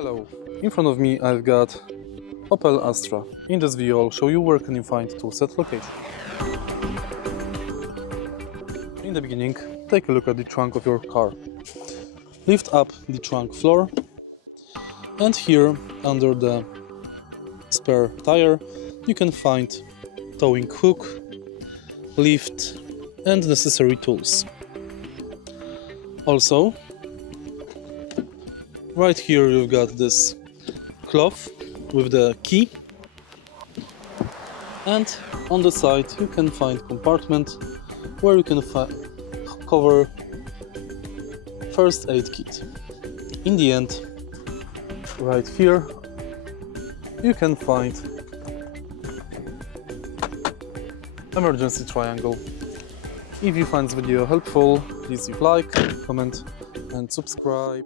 Hello, in front of me I've got Opel Astra. In this video I'll show you where can you find Toolset location. In the beginning, take a look at the trunk of your car. Lift up the trunk floor, and here under the spare tire you can find towing hook, lift and necessary tools. Also, right here you've got this cloth with the key, and on the side you can find compartment where you can cover first aid kit. In the end, right here you can find emergency triangle. If you find this video helpful, please leave like, comment and subscribe.